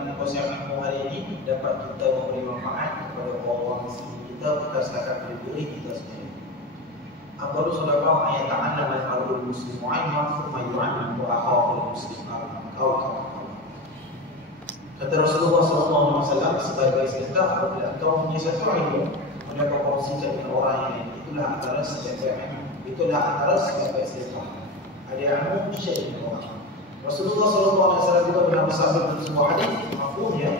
dengan konsep ilmu hari ini dapat kita memberi manfaat kepada orang-orang di sini kita, bukan setakat diri kita sendiri. Afdalu sedekah ayat ta'ala wal mar'ul muslimu 'ilman thumma yu'allimu akhahu muslim kata Rasulullah SAW sebagai sedekah apabila engkau punya satu ilmu kemudian kau kongsikan dengan orang yang lain, itulah antara sebagai sedekah. Ada ilmu share dengan orang. Rasulullah SAW juga pernah bersabda dalam sebuah hadis mafhumnya,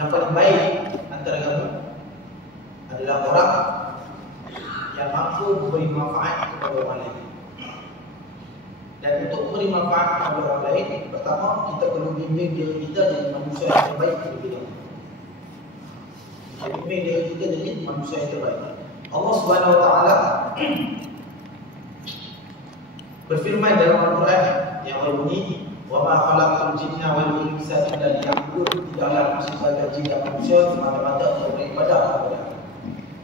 yang paling baik antara kamu adalah orang yang mampu memberi manfaat kepada orang lain. Dan untuk memberi manfaat kepada orang lain, pertama kita perlu bimbing diri kita jadi manusia yang terbaik terlebih dahulu. Bimbing diri kita jadi manusia yang terbaik. Allah Subhanahu Wa Taala berfirman dalam Al-Quran yang berbunyi, "Wa ma khalaqtul jinna wal insa illa liya'budun." Tidaklah sebagai jin dan manusia semata-mata untuk beribadah kepada Allah.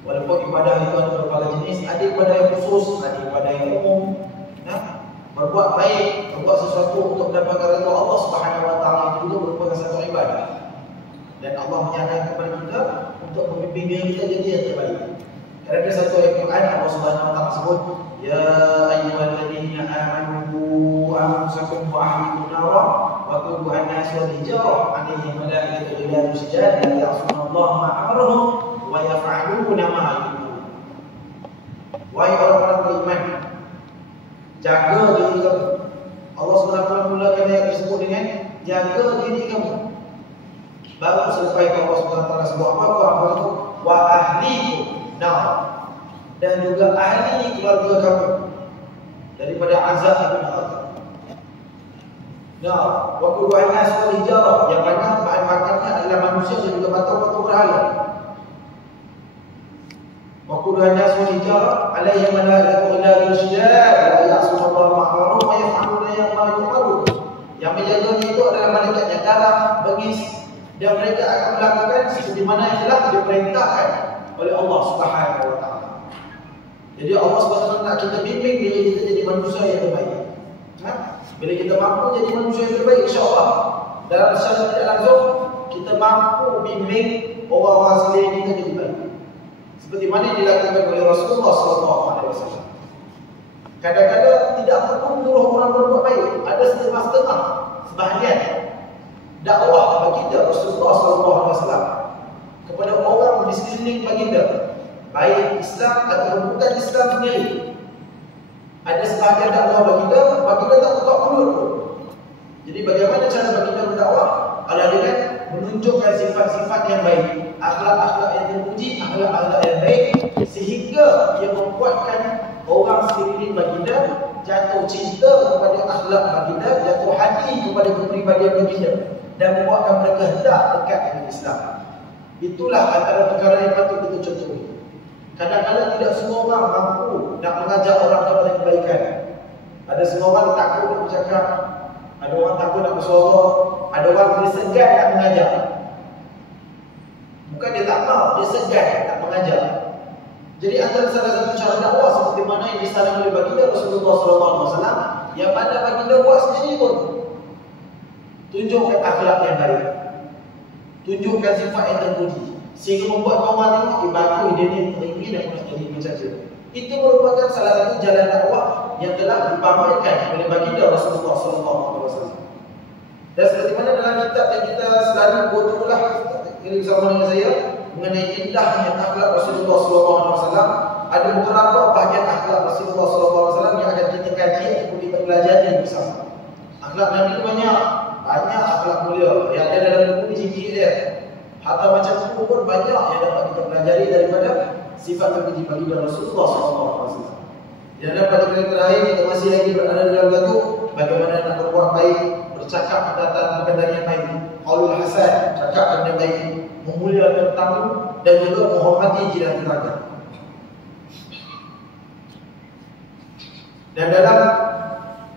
Walaupun ibadah itu ada berbagai jenis, ada ibadah yang khusus, ada ibadah yang umum. Berbuat baik, berbuat sesuatu untuk mendapatkan redha Allah Subhanahu Wa Taala itu juga merupakan satu ibadah. Dan Allah menyarankan kepada kita untuk membimbing diri kita jadi yang terbaik. Kerana satu ayat Quran Allah Subhanahu Wa Taala sebut, "Ya ayyuhalladzina amanu qu anfusakum wa ahlikum nara wa quduha an-nas wal hijarah 'alayhim malaikatun ghilazun shidad la ya'sunallaha ma amarahum wa yaf'aluna ma yu'marun." Wahai orang-orang beriman, jaga diri kamu. Allah SWT mulakan ayat tersebut dengan jaga diri kamu. Baru selepas itu Allah SWT sebut apa itu? Wa ahlikum nar, dan juga ahli keluarga kamu daripada azab api neraka. Nah, wa kullu an-nas wal hijarah, yang banyak bahan makannya adalah manusia dan juga batu-batu berhala. Wa kullu an-nas wal hijarah 'alayhi malaikatun ghilazun shidad la ya'suna Allah ma amara wa yaf'aluna ma yu'marun. Yang menjaganya itu adalah malaikat yang garang, bengis, dan mereka akan melakukan seperti mana yang telah diperintahkan oleh Allah Subhanahu Wa Taala. Jadi Allah SWT nak kita bimbing diri kita jadi manusia yang terbaik. Bila kita mampu jadi manusia yang terbaik, insya-Allah dalam secara tidak langsung kita mampu bimbing orang-orang sekeliling kita jadi baik. Seperti mana yang dilakukan oleh Rasulullah SAW. Kadang-kadang tidak perlu menyuruh orang berbuat baik, ada setengah-setengah sebahagian dakwah baginda Rasulullah SAW kepada orang di sekeliling baginda, baik Islam atau bukan Islam sendiri. Ada sebahagian dakwah baginda tak buka mulut pun. Jadi bagaimana cara baginda berdakwah? Adalah dengan menunjukkan sifat-sifat yang baik, akhlak-akhlak yang terpuji, akhlak-akhlak yang baik, sehingga ia membuatkan orang sekeliling baginda jatuh cinta kepada akhlak baginda, jatuh hati kepada kepribadian baginda, dan membuatkan mereka hendak dekat dengan Islam. Itulah antara perkara yang patut kita contohi. Kadang-kadang tidak semua orang mampu nak mengajak orang kepada kebaikan. Ada semua orang takut nak bercakap, ada orang takut nak bersuara, ada orang dia segan nak mengajar. Bukan dia tak mahu, dia segan nak mengajar. Jadi antara salah satu cara dakwah seperti mana yang disarankan oleh baginda Rasulullah SAW, yang mana baginda buat sendiri pun, tunjukkan akhlak yang baik, tunjukkan sifat yang terpuji, sehingga membuat orang tengok bagus dia ni teringin dan nak jadi macam tu. Itu merupakan salah satu jalan dakwah yang telah dipamerkan oleh baginda Rasulullah SAW. Dan seperti mana dalam kitab yang kita selalu berulah ini bersama dengan saya mengenai indahnya akhlak Rasulullah SAW, ada beberapa bahagian akhlak Rasulullah SAW yang akan kita kaji ataupun kita pelajari bersama. Akhlak Nabi itu banyak akhlak mulia yang ada dalam buku ni sikit dia. Hatta macam buku pun banyak yang dapat kita pelajari daripada sifat terpuji baginda Rasulullah SAW. Dan pada kali terakhir kita masih lagi berada dalam lagu bagaimana nak berbuat baik, bercakap tentang perkara yang baik, qaulul hasan, cakap benda baik, memuliakan tetamu dan juga menghormati jiran tetangga. Dan dalam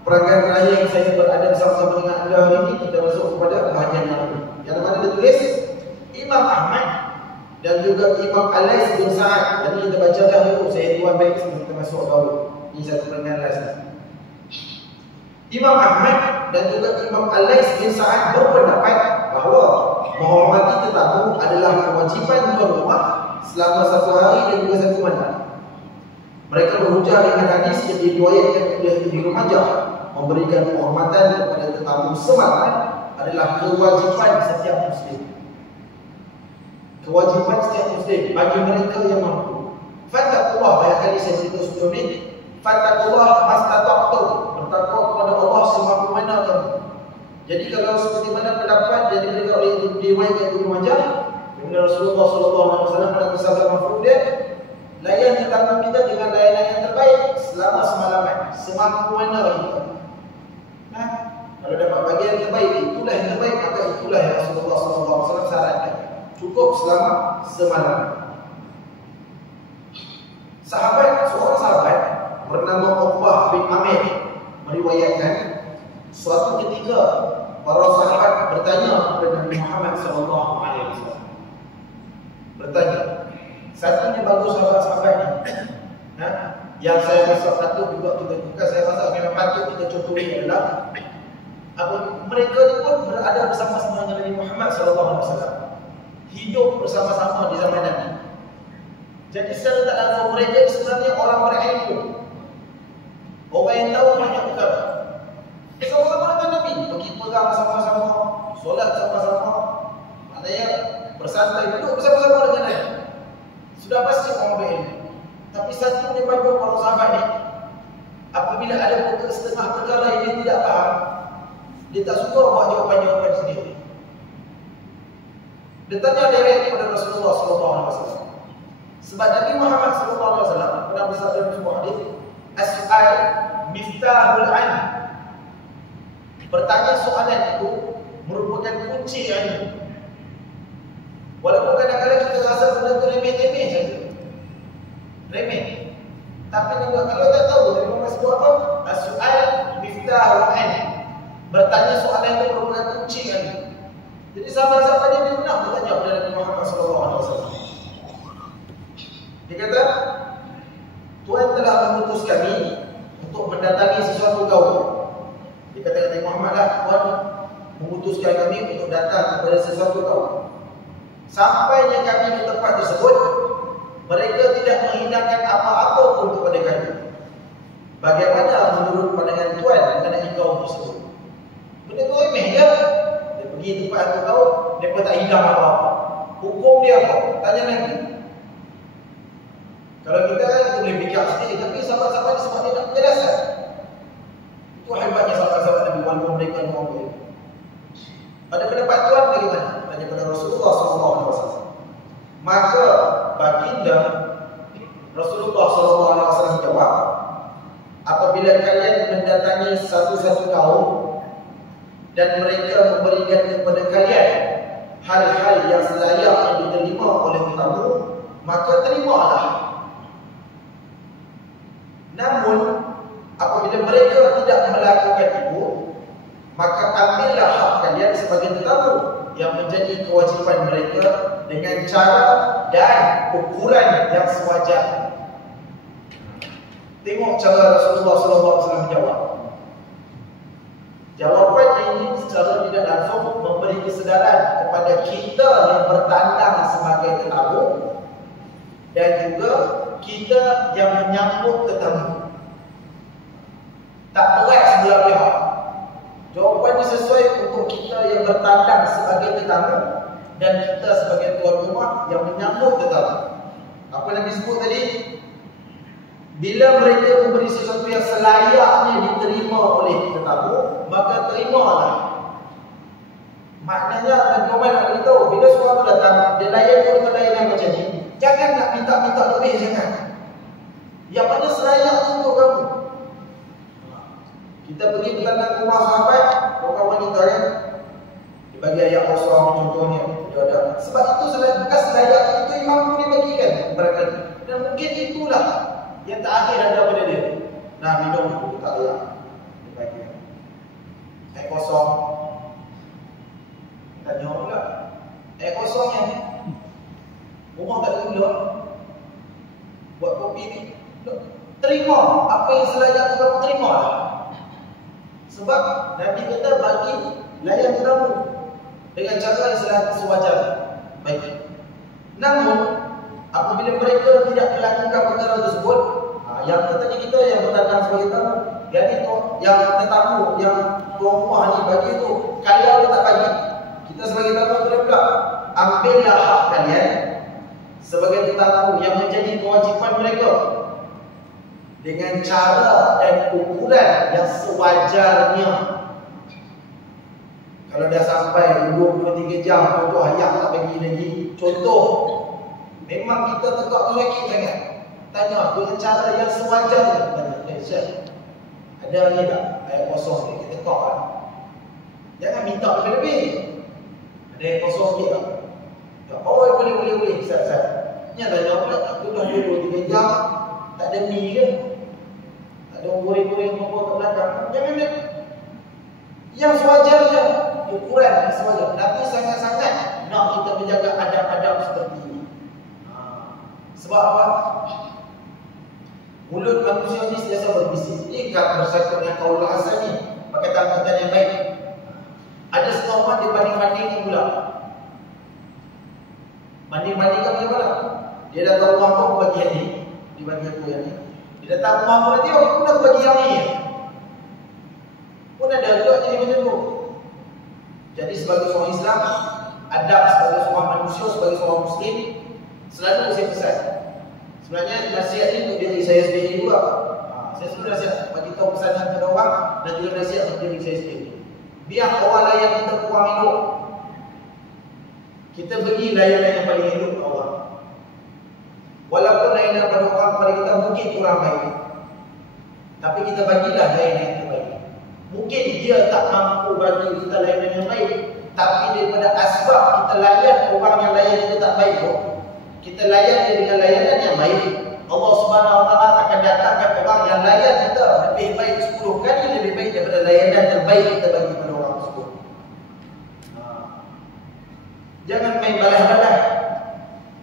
perangkat terakhir yang saya berada bersama-sama dengan anda hari ini, kita masuk kepada bahagian yang mana ditulis Imam Ahmad dan juga Imam Al-Lais bin Sa'ad. Jadi kita baca dah dulu, saya tuan balik sebelum kita masuk dahulu. Ini satu perenggan last. Imam Ahmad dan juga Imam Al-Lais bin Sa'ad berpendapat selama 1 hari dan juga 1 malam. Mereka berhujah dengan hadis yang diriwayatkan oleh Ibnu Majah, memberikan penghormatan kepada tetamu semalam adalah kewajipan setiap muslim. Kewajipan setiap muslim bagi mereka yang mampu. Fattaqullah, banyak kali saya cerita sebelum ni. Fattaqullah mastata'tum, bertakwa kepada Allah semampu mana kamu. Jadi kalau seperti mana pendapat yang diberikan oleh diriwayatkan Ibnu Majah, Rasulullah SAW pada bersabda mafhum dia, layan tetamu kita dengan layanan yang terbaik selama semalaman, semampu mana kita. Nah, kalau dapat bagian terbaik, itulah yang terbaik, maka itulah yang Rasulullah SAW sarankan. Cukup selama semalam. Seorang sahabat bernama Uqbah bin Amir meriwayatkan suatu ketika para sahabat bertanya kepada Nabi Muhammad SAW. Bertanya, satunya bagus sahabat-sahabat ni, yang saya rasa patut juga kita, bukan saya rasa memang patut kita contohi adalah mereka ni pun berada bersama-sama dengan Nabi Muhammad SAW, hidup bersama-sama di zaman Nabi. Jadi secara tak langsung mereka sebenarnya orang berilmu, orang yang tahu banyak perkara. Sama-sama dengan Nabi, pergi perang sama-sama, solat sama-sama, maknanya bersantai, duduk bersama-sama dengan Nabi. Sudah pasti orang berilmu. Tapi satu daripada para sahabat ni, apabila ada setengah perkara yang dia tidak faham, dia tak suka buat jawapan-jawapan sendiri. Dia tanya direct kepada Rasulullah SAW. Sebab Nabi Muhammad SAW pernah bersabda dalam sebuah hadis, as-su'al miftahul ilm. Bertanya soalan itu merupakan kunci ilmu. Walaupun kadang-kadang kita rasa benda itu remeh-remeh saja, remeh. Tapi juga kalau tak tahu Nabi Muhammad sebut apa, as-su'al miftahul ilm. Bertanya soalan itu merupakan kunci ilmu. Jadi sahabat-sahabat dia pernah bertanya kepada Nabi Muhammad SAW. Dia kata, Tuhan telah mengutus kami untuk mendatangi sesuatu kaum. Dia kata Nabi Muhammad lah, Tuhan mengutuskan kami untuk datang kepada sesuatu kaum. Sampainya kami ke tempat tersebut, mereka tidak menghidangkan apa-apa pun kepada kami. Bagaimana menurut pandangan Tuhan mengenai kaum tersebut? Benda tu remeh je. Dia pergi tempat tu kaum, mereka tak hidang apa-apa. Hukum dia apa? Tanya lagi. Kalau kita kan, kita boleh fikir sendiri, tapi sahabat-sahabat ni sebab dia nak penjelasan. Itu hebatnya sahabat-sahabat Nabi walaupun mereka yang orang boleh. Pada pendapat Tuhan bagaimana? Tanya pada Rasulullah SAW. Maka baginda Rasulullah SAW jawab, apabila kalian mendatangi satu-satu kaum dan mereka memberikan kepada kalian hal-hal yang selayaknya diterima oleh tetamu, maka terimalah. Namun apabila mereka tidak melakukan itu, maka ambillah hak kalian sebagai tetamu yang menjadi kewajipan mereka dengan cara dan ukuran yang sewajarnya. Tengok cara Rasulullah SAW jawab. Jawapan ini secara tidak langsung memberi kesedaran kepada kita yang bertandang sebagai tetamu dan juga kita yang menyambut tetamu. Tak berat sebelah pihak. Jawapannya sesuai untuk kita yang bertandang sebagai tetamu dan kita sebagai tuan rumah yang menyambut tetamu. Apa yang disebut tadi? Bila mereka memberi sesuatu yang selayaknya diterima oleh tetamu, maka terimalah. Maknanya Nabi Muhammad nak beritahu, bila seorang tu datang, dia layan dengan layanan macam ni, jangan nak minta-minta lebih, jangan. Yang mana selayaknya untuk kamu. Kita pergi bertandang rumah sahabat, orang wanita kan, dia bagi ayat kosong contohnya, dia ada. Sebab itu bukan selayaknya, itu yang mampu dia bagikan barangkali. Dan mungkin itulah yang terakhir ada pada dia. Nah, minum itu tak layak. Dia bagi air kosong. Tanya orang pula, air kosong yang rumah tak ada gula, buat kopi ni, terima apa yang selayaknya kamu terima lah. Sebab Nabi kata bagi layan tetamu dengan cara yang sewajarnya. Baik. Namun Apabila mereka tidak melakukan perkara tersebut, yang katanya kita yang berdatang sebagai tamu, jadi tu yang tetamu, yang tuan rumah ni bagi tu, kalau dia tak bagi, kita sebagai tamu boleh pula ambillah hak kalian sebagai tetamu yang menjadi kewajipan mereka dengan cara dan ukuran yang sewajarnya. Kalau dah sampai 23 jam, contoh ayam tak bagi lagi, contoh, memang kita tegak lelaki sangat. Tanya dengan cara yang sewajarnya. Tanya, Syekh, ada ni tak ayat kosong ni? Kita tegak kan? Jangan minta lebih-lebih. Ada ayat kosong ni tak? Oh, boleh. Ustaz. Ni tanya pula, aku dah 23 jam, tak ada mi ke? Tak ada goreng-goreng apa-apa kat belakang. Jangan dia. Yang sewajarnya, ukuran yang sewajar. Nabi sangat-sangat nak kita menjaga adab-adab seperti ini. Sebab apa? Mulut manusia ni sentiasa berbisik. Ini kan bersatu dengan qaulul hasan ni, perkataan-perkataan yang baik. Ada setengah orang dia banding-bandingkan pula. Banding-bandingkan macam mana? Dia datang rumah kau bagi yang ni, dia bagi aku yang ni. Dia datang rumah kau nanti, aku nak bagi yang ni. Pun ada juga jadi macam tu. Jadi sebagai seorang Islam, adab sebagai seorang manusia, sebagai seorang Muslim, selalu saya pesan. Sebenarnya nasihat ni untuk diri saya sendiri juga. Saya sebenarnya nasihat bagi tahu pesanan kepada orang dan juga nasihat untuk diri saya sendiri. Biar orang layan kita kurang hidup, kita bagi layanan yang paling hidup ke orang. Walaupun layanan pada orang kepada kita mungkin kurang baik, tapi kita bagilah layanan yang terbaik. Mungkin dia tak mampu bagi kita layanan yang baik, tapi daripada asbab kita layan orang yang layan kita tak baik tu, kita layan dia dengan layanan yang baik, Allah Subhanahu Wa Taala akan datangkan orang yang layan kita lebih baik 10 kali lebih baik daripada layanan terbaik kita bagi kepada orang tersebut. Jangan main balas-balas.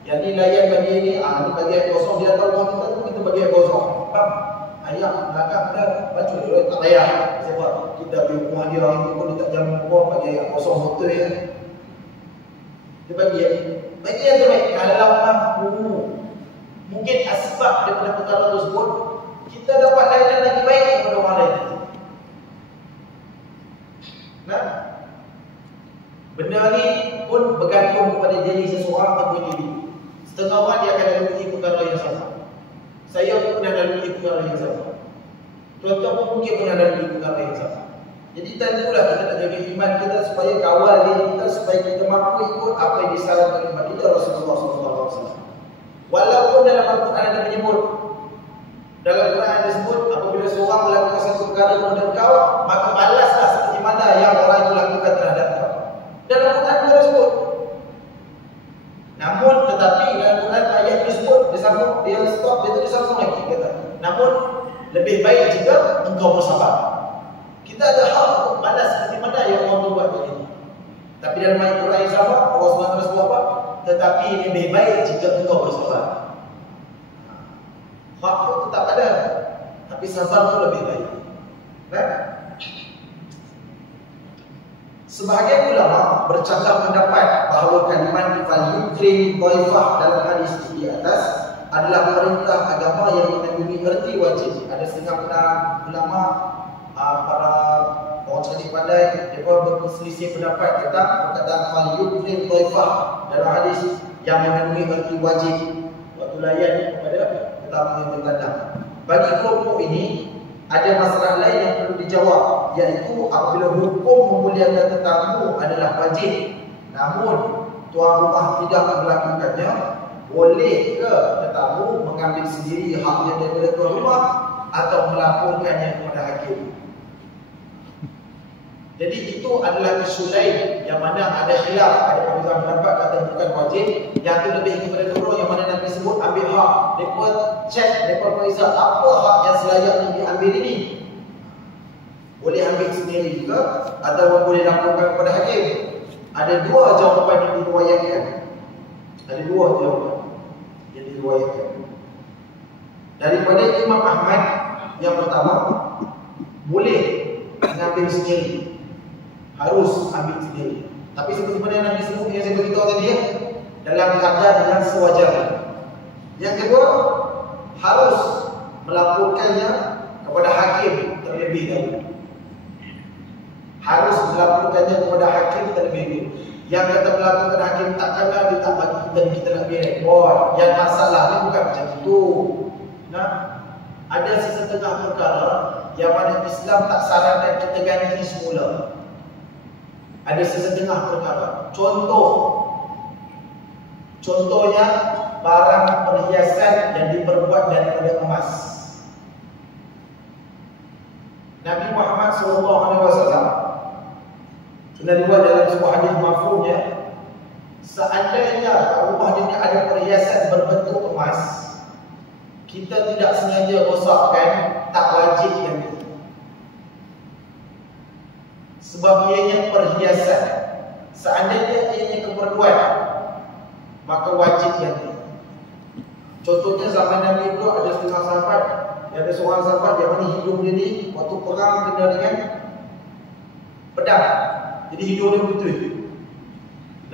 Yang ni layan bagi ni, ni bagi air kosong, dia tahu orang kita tu, kita bagi air kosong. Faham? Ayam belakang ada baju dia tak payah. Sebab kita pergi rumah dia hari tu pun dia tak jamin rumah, bagi air kosong motor dia. Dia bagi yang terbaik. Kalau mampu, mungkin asbab daripada perkara tersebut, kita dapat layanan lagi baik daripada orang lain. Nah, benda ni pun bergantung kepada diri seseorang atau individu. Setengah orang dia akan lalui perkara yang sama. Saya pun pernah lalui perkara yang sama. Tuan-tuan pun mungkin pernah lalui perkara yang sama. Jadi tentulah kita nak jaga iman kita supaya kawal diri kita, supaya kita mampu ikut apa yang disarankan oleh baginda Rasulullah SAW. Walaupun dalam Al-Quran ada menyebut, dalam Al-Quran ada sebut, apabila seorang melakukan satu perkara terhadap kau, maka balaslah seperti mana yang orang itu lakukan terhadap kau. Dalam Al-Quran ada sebut. Namun tetapi dalam Al-Quran ayat tersebut dia sambung, dia stop, dia tak disambung lagi kata. Namun lebih baik jika engkau bersabar. Kita ada hak untuk balas seperti mana yang orang tu buat tadi. Tapi dalam ayat Quran yang sama, Allah SWT sebut apa? Tetapi lebih baik jika engkau bersabar. Hak tu tetap ada, tapi sabar tu lebih baik. Kan? Sebahagian ulama bercakap pendapat bahawa kalimat fal-yukrim dhaifah dalam hadis di atas adalah perintah agama yang mengandungi erti wajib. Ada setengah ulama, para orang cerdik pandai, mereka berselisih pendapat tentang perkataan fal-yukrim dhaifah dalam hadis yang mengandungi erti wajib waktu layan kepada tetamu yang bertandang. Bagi kelompok ini ada masalah lain yang perlu dijawab, iaitu apabila hukum memuliakan tetamu adalah wajib, namun tuan rumah tidak melakukannya, boleh ke tetamu mengambil sendiri haknya daripada tuan rumah atau melaporkannya kepada hakim? Jadi itu adalah isu lain yang mana ada khilaf, ada perbezaan pendapat kata bukan wajib, yang itu lebih kepada turun yang mana Nabi sebut ambil hak. Mereka cek, mereka periksa apa hak yang selayaknya diambil ini. Boleh ambil sendiri juga atau boleh laporkan kepada hakim. Ada dua jawapan yang diriwayatkan. Ada dua jawapan yang diriwayatkan. Daripada Imam Ahmad, yang pertama, boleh mengambil sendiri, harus ambil sendiri. Tapi seperti mana yang Nabi sebut, yang saya beritahu tadi ya, dalam keadaan yang sewajarnya. Yang kedua, harus melaporkannya kepada hakim terlebih dahulu. Harus melaporkannya kepada hakim terlebih dahulu. Yang kata melaporkan hakim tak kenal, dia tak bagi kita, kita nak biar. Oh, yang masalah ni bukan macam itu. Nah, ada sesetengah perkara yang mana Islam tak sarankan kita ganti semula. Ada sesetengah perkara. Contohnya barang perhiasan yang diperbuat daripada emas. Nabi Muhammad SAW pernah dibuat dalam sebuah hadis mafhumnya, seandainya rumah dia ada perhiasan berbentuk emas, kita tidak sengaja rosakkan, tak wajib yang itu. Sebab ianya perhiasan. Seandainya ianya keperluan, maka wajib yang itu. Contohnya zaman Nabi itu ada setengah sahabat, ada seorang sahabat yang mana hidung dia ni waktu perang kena dengan pedang. Jadi hidung dia betul.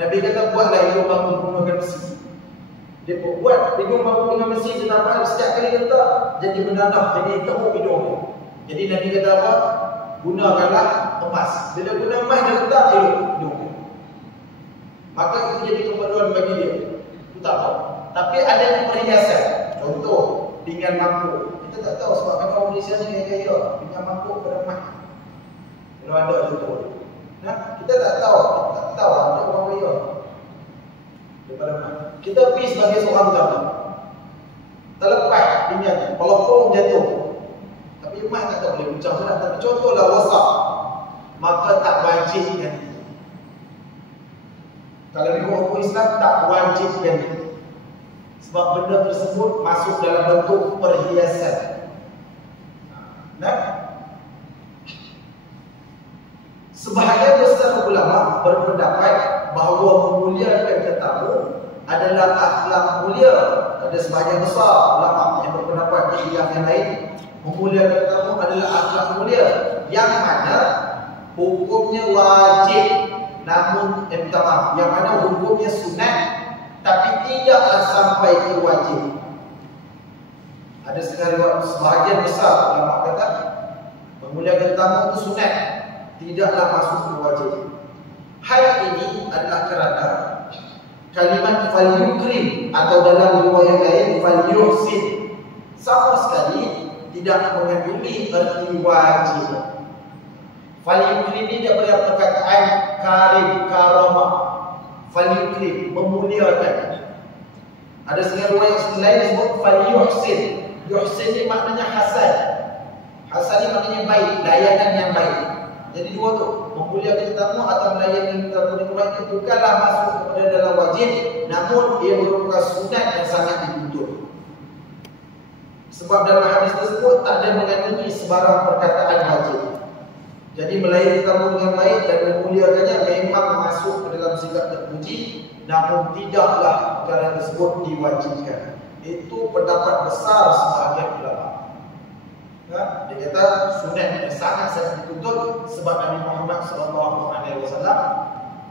Nabi kata buatlah hidung bangun menggunakan besi. Dia buat hidung bangun dengan besi, dia nampak setiap kali letak jadi menanah, jadi teruk hidung dia. Jadi Nabi kata apa? Gunakanlah emas. Bila guna emas dia letak hidung dia. Maka itu jadi keperluan bagi dia. Itu tak tahu. Tapi ada yang perhiasan. Contoh pinggan mangkuk. Kita tak tahu sebab mereka orang Malaysia ni gaya-gaya pinggan mangkuk pada emas. Kalau ada contoh. Nah, kita tak tahu ada orang gaya daripada emas. Kita pergi sebagai seorang ulama, terlepas pinggan, pelopong jatuh. Tapi emas tak tahu boleh pecah tak. Tapi contohlah rosak, maka tak wajib ganti. Kalau ikut hukum Islam tak wajib ganti. Sebab benda tersebut masuk dalam bentuk perhiasan. Nah, sebahagian besar ulama berpendapat bahawa memuliakan tetamu adalah akhlak mulia. Ada sebahagian besar ulama yang berpendapat yang lain, memuliakan tetamu adalah akhlak mulia, yang mana hukumnya wajib, namun minta maaf, yang mana hukumnya sunat tapi tidaklah sampai ke wajib. Ada sebahagian besar ulama kata memuliakan tetamu itu sunat, tidaklah masuk ke wajib. Hal ini adalah kerana kalimat falyukrim atau dalam riwayat lain falyuhsin sama sekali tidak mengandungi erti wajib. Falyukrim ini daripada perkataan karim, karamah. Falyukrim, memuliakan. Ada setengah riwayat lain disebut falyuhsin. Yuhsin ini maknanya hasan. Hasan ini maknanya baik, layanan yang baik. Jadi dua tu, memuliakan tetamu atau melayani tetamu dengan baik itu bukanlah masuk kepada dalam wajib, namun ia merupakan sunat yang sangat dituntut. Sebab dalam hadis tersebut tak ada mengandungi sebarang perkataan wajib. Jadi melayani tetamu dengan baik dan memuliakannya memang masuk ke dalam sikap terpuji, namun tidaklah perkara tersebut diwajibkan. Itu pendapat besar sebahagian ulama. Dia kata sunat yang sangat-sangat dituntut sebab Nabi Muhammad SAW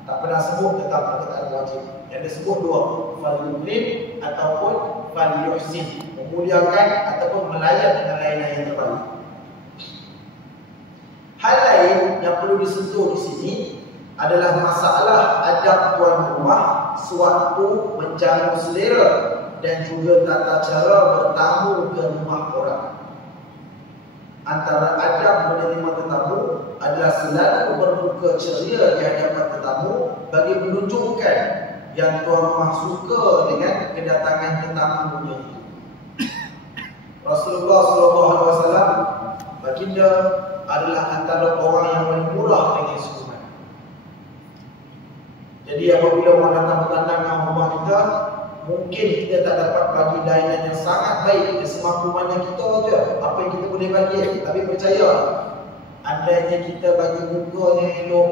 tak pernah sebut tentang perkataan wajib. Yang disebut dua, falyukrim ataupun falyuhsin, memuliakan ataupun melayan dengan layanan yang terbaik. Hal lain yang perlu disentuh di sini adalah masalah adab tuan rumah sewaktu menjamu selera dan juga tata cara bertamu ke rumah orang. Antara adab menerima tetamu adalah selalu bermuka ceria di hadapan tetamu bagi menunjukkan yang tuan rumah suka dengan kedatangan tetamunya. Rasulullah SAW baginda adalah antara orang yang paling murah dengan sekumpulan. Jadi apabila orang datang bertandang dengan rumah kita, mungkin kita tak dapat bagi layanan yang sangat baik semampu mana kita je apa yang kita boleh bagi. Tapi percaya, andainya kita bagi muka yang elok,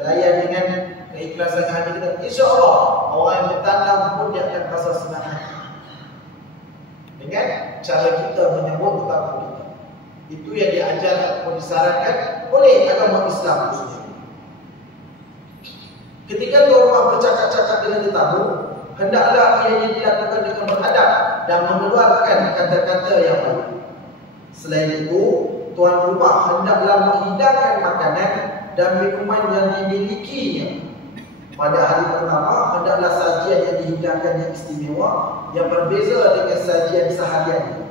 layan dengan keikhlasan hati kita, insya-Allah orang yang bertandang pun dia akan rasa senang hati dengan cara kita menyambut tetamu kita. Itu yang diajar ataupun disarankan oleh agama Islam itu sendiri. Ketika tuan rumah bercakap-cakap dengan tetamu, hendaklah ianya dilakukan dengan beradab dan mengeluarkan kata-kata yang baik. Selain itu, tuan rumah hendaklah menghidangkan makanan dan minuman yang dimilikinya. Pada hari pertama, hendaklah sajian yang dihidangkan yang istimewa yang berbeza dengan sajian seharian.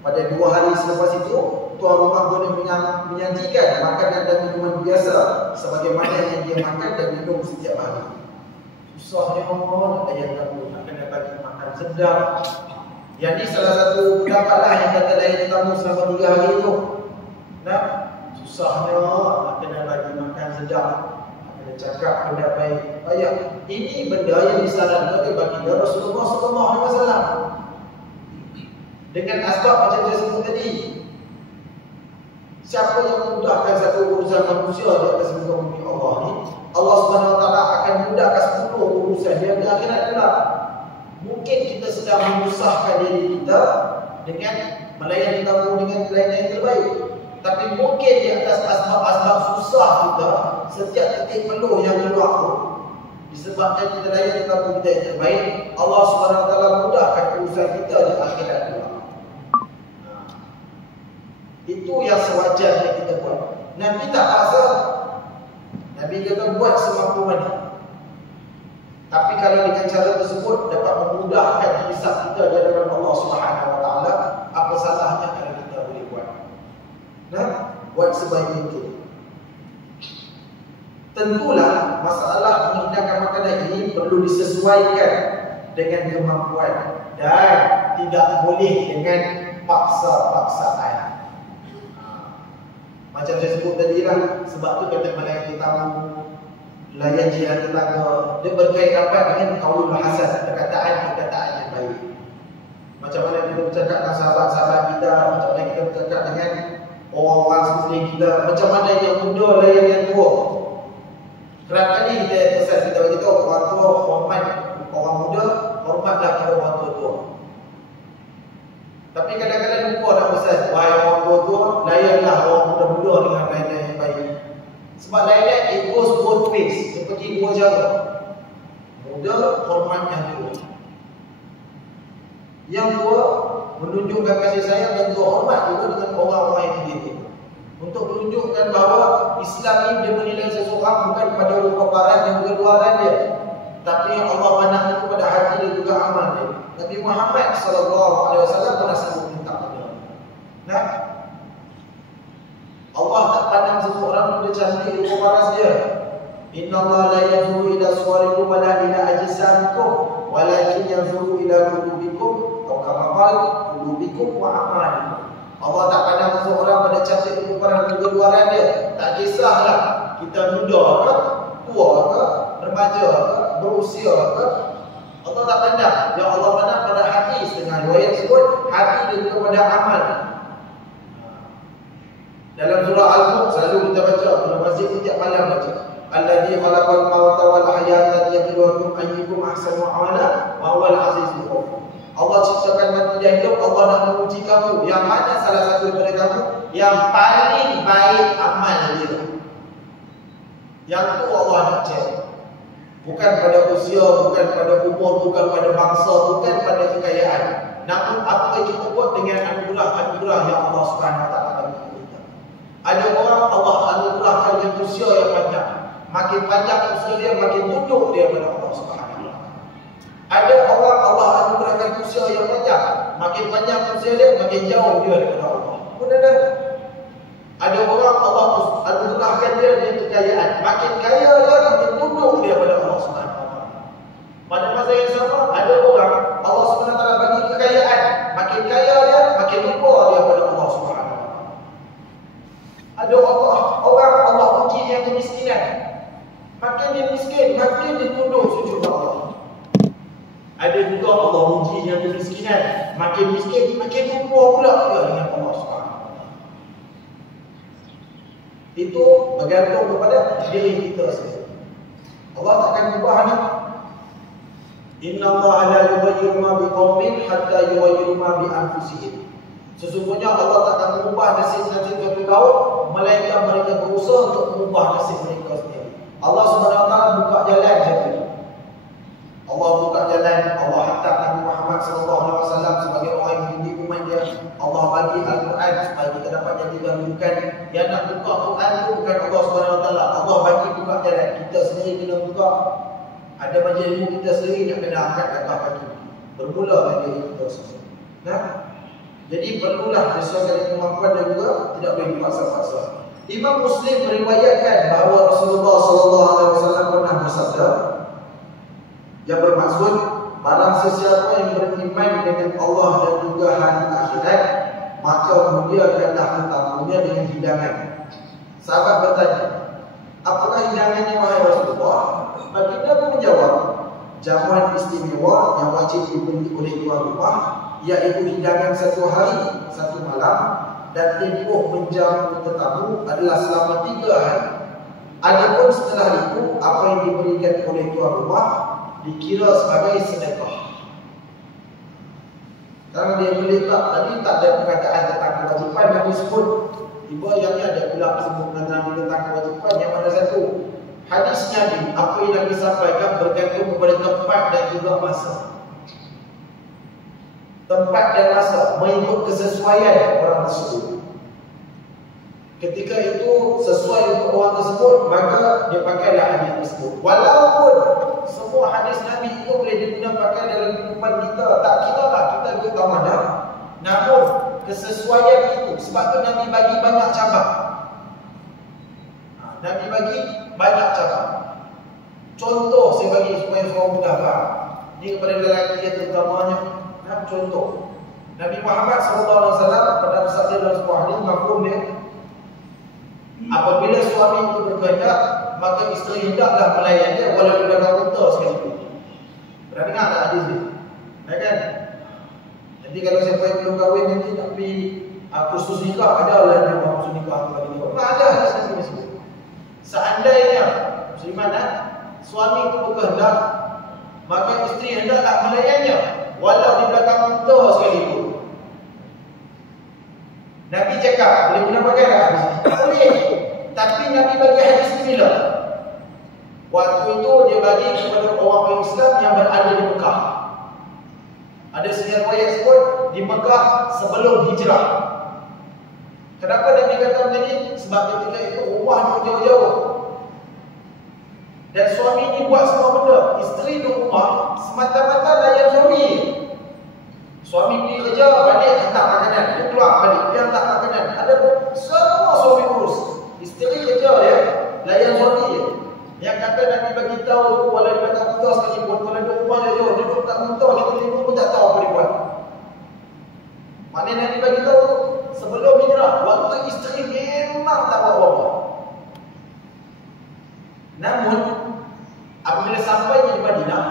Pada 2 hari selepas itu, tuan rumah boleh menyajikan makanan dan minuman biasa sebagaimana yang dia makan dan minum setiap hari. Susahnya Allah, ada yang tahu nak kena bagi makan sedap. Yang ni salah satu pendapatlah yang kata lain tetamu selama 3 hari itu. Nah, susahnya nak kena bagi makan sedap. Kena cakap benda baik. Ayat ini benda yang disarankan oleh baginda Rasulullah SAW. Dengan asbab macam saya sebut tadi. Siapa yang memudahkan satu urusan manusia di atas muka bumi Allah ni, Allah SWT akan mudahkan 10 urusan dia di akhirat pula. Mungkin kita sedang menyusahkan diri kita dengan melayani tamu dengan pelayanan yang terbaik. Tapi mungkin di atas asbab-asbab susah kita, setiap titik peluh yang keluar tu, disebabkan kita layani tamu kita yang terbaik, Allah SWT mudahkan urusan kita di akhirat pula. Itu yang sewajarnya kita buat. Nabi tak paksa. Nabi kata buat semampu mana. Tapi kalau dengan cara tersebut dapat memudahkan hisab kita di hadapan Allah SWT, apa salahnya kalau kita boleh buat? Nah, buat sebaik mungkin. Tentulah masalah menghidangkan makanan ini perlu disesuaikan dengan kemampuan dan tidak boleh dengan paksa-paksaan. Macam saya sebut tadi lah, sebab tu kata melayani tamu, layan jiran tetangga, dia berkait rapat dengan qaulul hasan, perkataan-perkataan yang baik. Macam mana kita bercakap dengan sahabat-sahabat kita, macam mana kita bercakap dengan orang-orang sekeliling kita, macam mana yang muda layan yang tua. Kerap kali kita beritahu orang tua hormat orang muda, hormatlah pada orang tua-tua. Tapi kadang-kadang lupa nak pesan, wahai orang tua-tua, layanlah orang muda-muda dengan layanan yang baik. Sebab layanan it goes both ways, seperti 2 cara. Muda hormat yang tua. Yang tua menunjukkan kasih sayang dan tua hormat juga dengan orang-orang yang dididik. Untuk menunjukkan bahawa Islam ini dia menilai seseorang bukan pada rupa paras dan keluaran dia, tapi yang Allah pandang itu pada hati dan juga amal dia. Nabi Muhammad SAW pernah sebut tentang benda. Nah, Allah tak pandang seseorang pada cantik rupa paras dia. Inna Allah la yanzuru ila suwarikum wa la ila ajsamikum, walakin yanzuru ila qulubikum, atau kama qala qulubikum wa a'malikum. Allah tak pandang seseorang pada cantik rupa paras dan keluaran dia. Tak kisahlah kita muda ke, tua ke, remaja ke, berusia ke, Allah tak pandang. Yang Allah pandang pada hati. Setengah riwayat sebut hati dan juga pada amal. Dalam surah Al-Mulk selalu kita baca, dalam masjid setiap malam baca, Alladzi khalaqal mauta wal hayata liyabluwakum ayyukum ahsanu amala wa huwal azizul ghafur. Allah ciptakan mati dan hidup, Allah nak menguji kamu. Yang mana salah satu daripada kamu yang paling baik amal dia. Yang tu Allah nak cek. Bukan pada usia, bukan pada umur, bukan pada bangsa, bukan pada kekayaan. Namun apa yang kita buat dengan anugerah-anugerah yang Allah SWT bagi kita. Ada orang Allah anugerahkan dengan usia yang panjang. Makin panjang usia dia, makin tunduk dia kepada Allah SWT. Ada orang Allah anugerahkan usia yang panjang. Makin panjang usia dia, makin jauh dia daripada Allah. Benar-benar. Ada orang Allah anugerahkan dia dengan kekayaan. Makin kaya dia, makin tunduk dia pada Allah SWT. Pada masa yang sama, ada orang Allah SWT bagi kekayaan. Makin kaya dia, makin lupa dia pada Allah SWT. Ada orang Allah uji dia kemiskinan. Makin dia miskin, makin dia tunduk sujud Allah. Ada juga Allah uji dia kemiskinan. Makin miskin, makin lupa pula dia dengan Allah SWT. Itu bergantung kepada diri kita sendiri. Allah takkan ubah ni. Inna Allah la yughayyiru ma biqaumin hatta yughayyiru ma bi anfusihim. Sesungguhnya Allah takkan mengubah nasib suatu kaum melainkan mereka berusaha untuk mengubah nasib mereka sendiri. Allah SWT buka jalan saja. Allah buka jalan, Allah hantar Nabi Muhammad SAW kita sendiri kena buka. Ada majlis ilmu kita sendiri yang kena angkat langkah kaki. Bermula dengan diri kita sendiri. Nah, jadi perlulah sesuai kemampuan dan juga tidak boleh dipaksa-paksa. Imam Muslim meriwayatkan bahawa Rasulullah SAW pernah bersabda yang bermaksud, barang sesiapa yang beriman dengan Allah dan juga hari akhirat, maka muliakanlah tetamunya dengan hidangan. Sahabat bertanya, apakah hidangannya wahai Rasulullah? Baginda pun menjawab, jamuan istimewa yang wajib diberi oleh tuan rumah, iaitu hidangan 1 hari 1 malam, dan tempoh menjamu tetamu adalah selama 3 hari. Adapun setelah itu, apa yang diberikan oleh tuan rumah dikira sebagai sedekah. Karena dia meletak tadi tak ada perkataan tentang kewajipan yang disebut. Tiba yang ni ada pula sebut tentang kewajipan yang mana satu. Hadis Nabi, apa yang Nabi sampaikan bergantung kepada tempat dan juga masa. Tempat dan masa mengikut kesesuaian orang tersebut. Ketika itu sesuai untuk orang tersebut, maka dia pakailah hadis tersebut. Walaupun semua hadis Nabi itu boleh digunakan pakai dalam kehidupan kita, tak kira lah kita ikut Ramadan. Namun kesesuaian itu, sebab tu Nabi bagi banyak cabang. Nabi bagi banyak cabang. Contoh saya bagi supaya semua mudah faham. Ini kepada lelaki yang terutamanya. Contoh, Nabi Muhammad SAW pada bersabda dalam sebuah hadis mafhum dia, apabila suami itu berkehendak, maka isteri hendaklah melayan dia walau dia dalam unta sekalipun. Pernah dengar tak hadis ni? Ya kan? Nanti kalau siapa yang belum kahwin nanti nak pergi kursus nikah, ada lah yang buat kursus nikah tu bagi dia. Memang ada hadis Nabi tersebut. Seandainya musliman suami itu berkehendak, maka isteri hendaklah melayannya walau di belakang unta sekalipun. Nabi cakap, boleh guna pakai tak hadis? Boleh. Tapi Nabi bagi hadis ni bila? Waktu itu dia bagi kepada orang Islam yang berada di Mekah. Ada sejarah riwayat sebut di Mekah sebelum hijrah. Kenapa Nabi kata macam ni? Sebab ketika itu rumah jauh-jauh. Dan suami ni buat semua benda. Isteri di rumah semata-mata layan suami. Suami pergi kerja, balik hantar makanan. Dia keluar balik, dia hantar makanan. Ada semua suami urus. Isteri kerja dia, layan suami dia. Yang kata Nabi bagi tahu walau dia tak muntah sekalipun, kalau dia rumah dia jauh, dia duduk tak muntah, dia tidur pun tak tahu apa dia buat. Maknanya Nabi bagi tahu sebelum hijrah, waktu isteri memang tak buat apa-apa. Namun apabila sampai di Madinah,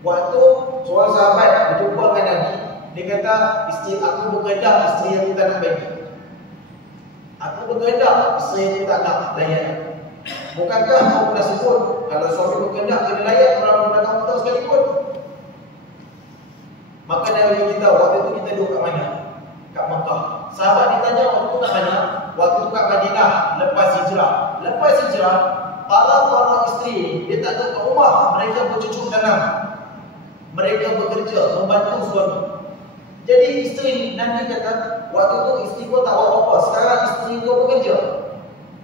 waktu seorang sahabat berjumpa dengan Nabi, dia kata, isteri aku berkehendak, isteri aku tak nak bagi. Aku berkehendak, isteri aku tak nak layan. Bukankah kau pernah sebut kalau suami berkehendak kena layan orang belakang kita sekalipun? Maka Nabi kita waktu itu kita duduk kat mana? Kat Mekah. Sahabat ditanya waktu itu kat mana? Waktu itu kat Madinah lepas hijrah. Lepas hijrah, para isteri dia tak duduk kat rumah, mereka bercucuk tanam. Mereka bekerja membantu suami. Jadi isteri Nabi kata, waktu itu isteri kau tak buat apa-apa, sekarang isteri kau bekerja.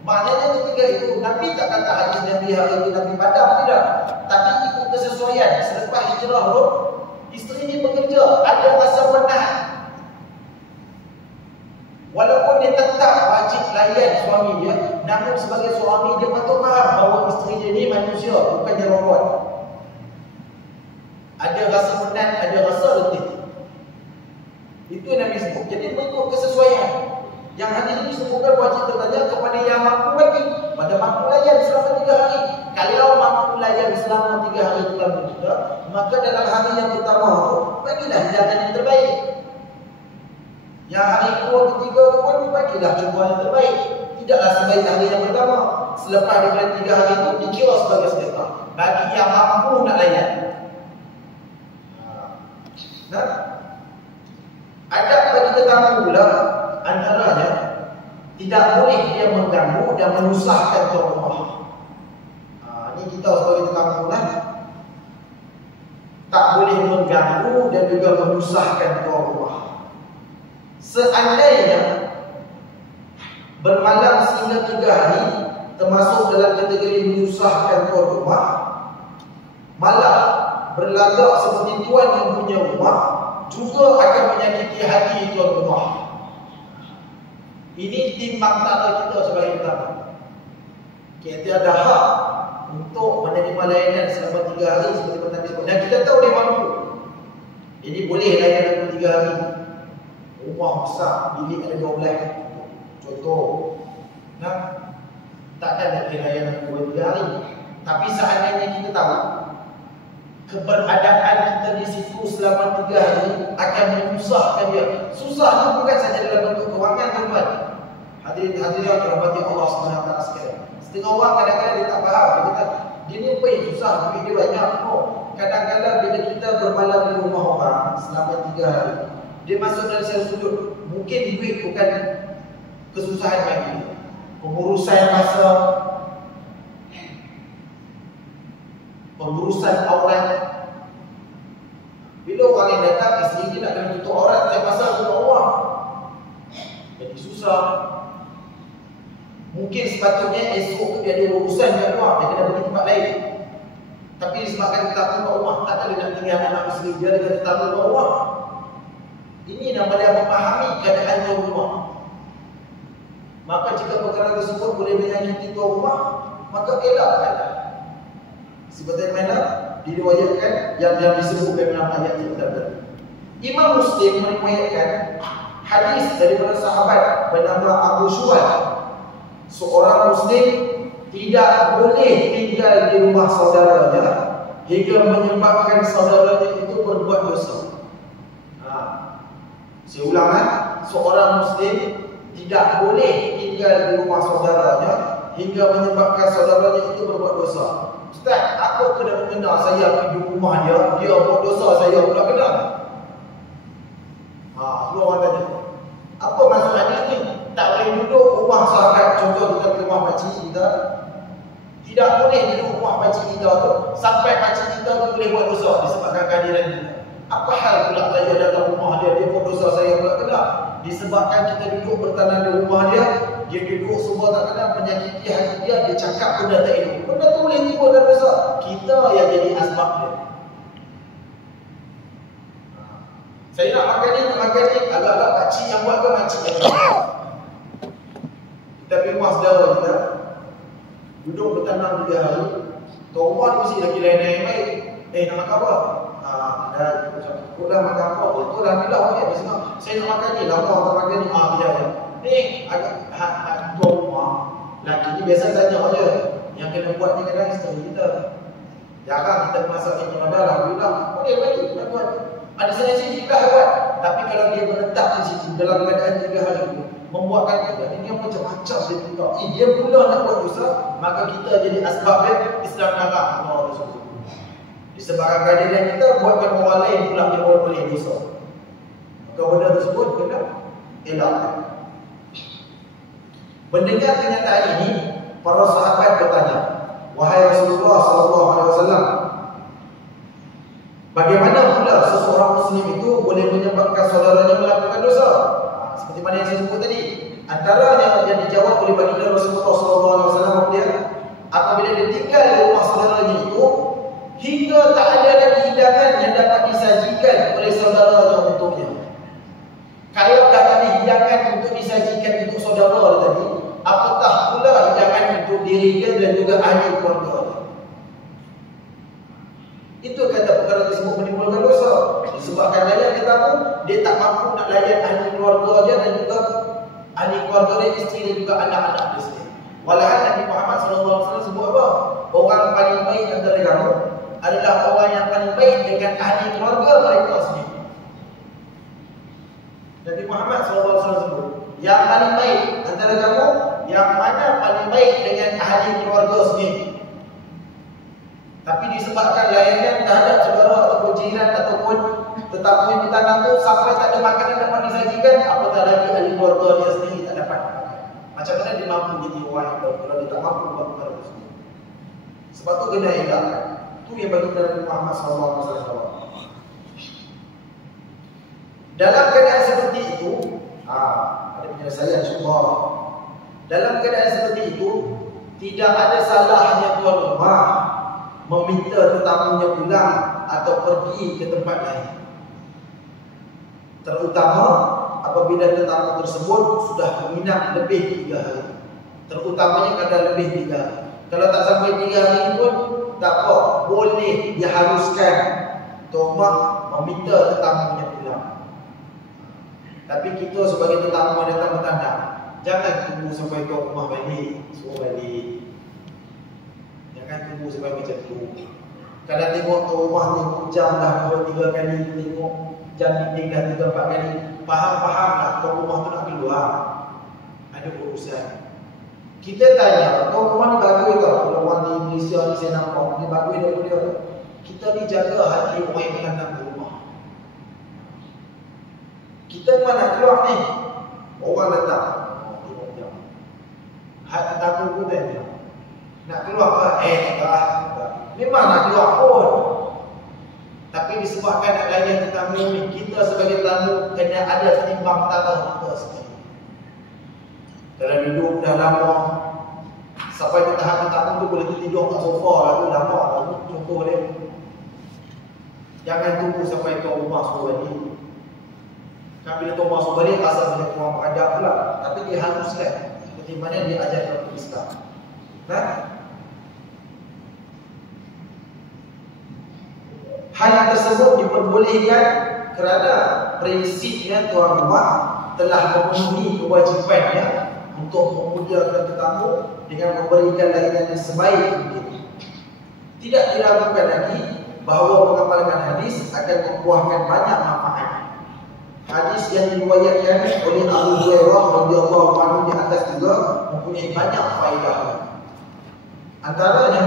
Maknanya ketika itu Nabi tak kata hadis Nabi hari itu Nabi padam, tidak. Tapi ikut kesesuaian. Selepas hijrah tu, isteri ni bekerja, ada rasa penat. Walaupun dia tetap wajib layan suami dia, namun sebagai suami dia patut faham bahawa isteri dia ni manusia, bukannya robot. Ada rasa penat, ada rasa letih. Itu yang Nabi sebut. Jadi mengikut kesesuaian. Yang hadis ini sebutkan wajib tertanya kepada yang mampu bagi, pada mampu layan selama 3 hari. Kalau mampu layan selama 3 hari dalam juga, maka dalam hari yang pertama itu bagilah hidangan yang terbaik. Yang hari kedua, ketiga itu pun bagilah cumbuan yang terbaik. Tidaklah sebaik hari yang pertama. Selepas daripada 3 hari itu dikira sebagai sedekah bagi yang mampu nak layan. Nah, adab bagi tetamu pula antaranya tidak boleh dia mengganggu dan menyusahkan tuan rumah. Ini kita sebagai tetamu lah, tak boleh mengganggu dan juga menyusahkan tuan rumah. Seandainya bermalam sehingga 3 hari termasuk dalam kategori menyusahkan tuan rumah, malah berlagak seperti tuan yang punya rumah juga akan menyakiti hati tuan rumah. Ini timbang tanda kita sebagai pertama. Kita ada hak untuk menerima layanan selama 3 hari seperti Nabi sebut. Dan kita tahu dia mampu. Jadi boleh layanan 3 hari. Rumah besar, bilik ada 12. Contoh. Nah, takkan nak layanan 2-3 hari. Tapi seandainya kita tahu keberadaan kita di situ selama 3 hari akan menyusahkan dia. Susah itu bukan saja dalam bentuk kewangan, teman. Hadirin yang dirahmati Allah SWT sekalian. Setengah orang kadang-kadang dia tak faham. Dia kata, dia ni apa yang susah, duit dia banyak. Kadang-kadang bila kita bermalam di rumah orang selama 3 hari, dia masuk dari sel sudut. Mungkin duit bukan kesusahan bagi dia. Pengurusan masa, pengurusan aurat. Bila orang yang datang, isteri dia nak kena tutup aurat setiap masa untuk Allah. Jadi susah. Mungkin sepatutnya esok tu dia ada urusan kat luar, dia kena pergi tempat lain. Tapi disebabkan tetamu kat rumah, takkan dia nak tinggal anak isteri dia dengan tetamu kat rumah. Ini nama dia memahami keadaan tuan rumah. Maka jika perkara tersebut boleh menyakiti tuan rumah, maka elakkan. Sebagaimana diriwayatkan yang disebutkan dalam ayat ini tadi. Imam Muslim meriwayatkan hadis daripada sahabat bernama Abu Syuad. Seorang Muslim tidak boleh tinggal di rumah saudaranya hingga menyebabkan saudaranya itu berbuat dosa. Saya ulang, seorang Muslim tidak boleh tinggal di rumah saudaranya hingga menyebabkan saudaranya itu berbuat dosa. Ustaz, apa kena mengenal saya pergi di rumah dia, dia buat dosa, saya pula kena? Orang tanya, apa maksud hadis ni? Tak boleh duduk rumah sahabat, contoh kita pergi rumah pakcik kita, tidak boleh duduk rumah pakcik kita tu sampai pakcik kita tu boleh buat dosa disebabkan kehadiran kita. Apa hal pula saya datang rumah dia, dia buat dosa, saya pula kena? Disebabkan kita duduk bertanam di rumah dia, dia duduk semua tak kena, menyakiti hati dia, dia cakap benda tak elok. Benda tu boleh timbulkan dosa. Kita yang jadi asbab dia. Saya nak makan ni, agak-agak pakcik yang buat ke makcik yang buat? Kita pergi rumah saudara kita, duduk bertanam 3 hari, tuan rumah tu mesti lagi lain yang baik. Nak makan apa? Dah ikutlah makan apa? Itu alhamdulillah okey. Biasa saya nak makan ni, lama tak makan ni. Bila ni agak tuan rumah lelaki ni biasa tanya aja. Yang kena buat ni kadang isteri kita. Jarang kita masak yang ada, alhamdulillah. Boleh bagi kita buat. Ada sini juga buat. Tapi kalau dia menetap di situ dalam keadaan 3 hari itu, membuatkan kita ini macam-macam dia minta. Dia pula nak buat dosa, maka kita jadi asbab dia. Islam larang Allah tersebut. Disebabkan kehadiran kita buatkan orang lain pula dia boleh dosa. Maka benda tersebut kena elakkan. Mendengar kenyataan ini, para sahabat bertanya, wahai Rasulullah SAW, bagaimana pula seseorang Muslim itu boleh menyebabkan saudaranya melakukan dosa? Seperti mana yang saya sebut tadi, antaranya yang dijawab oleh baginda Rasulullah SAW dia, apabila dia tinggal di rumah saudaranya itu, hingga tak ada lagi hidangan yang dapat disajikan oleh saudaranya untuknya. Kalau tak ada hidangan untuk disajikan untuk saudara tadi, apatah pula hidangan untuk diri dia dan juga ahli keluarga. Itu kata perkara tersebut menimbulkan dosa. Disebabkan layan katamu, dia tak mampu nak layan ahli keluarga dia dan juga ahli keluarga dia, isteri dan juga anak-anak dia sendiri. Walhal Nabi Muhammad SAW sebut apa? Orang paling baik antara kamu adalah orang yang paling baik dengan ahli keluarga mereka sendiri. Nabi Muhammad SAW sebut, yang paling baik antara kamu, yang mana paling baik dengan ahli keluarga sendiri. Tapi disebabkan layanan terhadap saudara ataupun jiran ataupun tetamu yang ditanam tu sampai tak ada makanan dapat disajikan, apatah lagi ahli keluarga dia sendiri tak dapat makan. Macam mana dia mampu jadi orang kalau dia tak mampu buat perkara itu sendiri? Sebab tu kena elakkan. Itu yang bagi Nabi Muhammad SAW. Dalam keadaan seperti itu, ada penyelesaian insya-Allah. Dalam keadaan seperti itu, Tidak ada salahnya tuan rumah meminta tetamunya pulang atau pergi ke tempat lain, terutama apabila tetamu tersebut sudah menginap lebih 3 hari. Terutamanya kadang lebih 3 hari. Kalau tak sampai 3 hari pun tak apa, boleh diharuskan tuan rumah meminta tetamunya pulang. Tapi kita sebagai tetamu yang datang bertanda, jangan tunggu sampai tuan rumah balik, suruh balik. Jangan tunggu sampai macam tu. Kalau tengok tuan rumah tengok jam dah 2-3 kali, tengok jam dinding dah 3-4 kali, faham-faham lah tuan rumah tu nak keluar, ada urusan. Kita tanya, tuan rumah ni bagus tak? Kalau orang di Malaysia ni saya nampak, ni bagus daripada dia. Kita ni jaga hati orang yang datang ke rumah. Kita memang nak keluar ni, orang datang, tengok jam. Hati tetamu pun tanya, nak keluar ke? Tak. Memang nak keluar pun. Tapi disebabkan nak layan tetamu ni, kita sebagai tamu kena ada timbang tangan kita sendiri. Kalau duduk dah lama, sampai ke tahap tetamu tu boleh tidur kat sofa lah tu, lama lah tu, contoh dia. Jangan tunggu sampai tuan rumah suruh balik. Kan bila tuan rumah suruh balik, asal banyak orang beradab pula. Tapi dia haruskan, seperti mana dia ajar dalam Islam. Nah, hal tersebut diperbolehkan kerana prinsipnya tuan rumah telah memenuhi kewajipannya untuk memuliakan tetamu dengan memberikan layanan yang sebaik mungkin. Tidak diragukan lagi bahawa mengamalkan hadis akan membuahkan banyak manfaat. Hadis yang diriwayatkan oleh Abu Hurairah radhiyallahu anhu di atas juga mempunyai banyak faedah. Antaranya,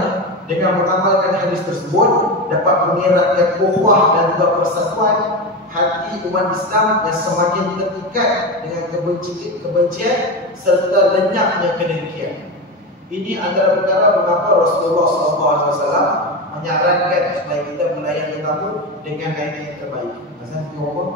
dengan mengamalkan hadis tersebut dapat mengeratkan ukhuwah dan juga persatuan hati umat Islam yang semakin terikat dengan kebencian serta lenyapnya kedengkian. Ini antara perkara mengapa Rasulullah SAW menyarankan supaya kita melayan tetamu dengan layanan yang terbaik. Pasal tu pun,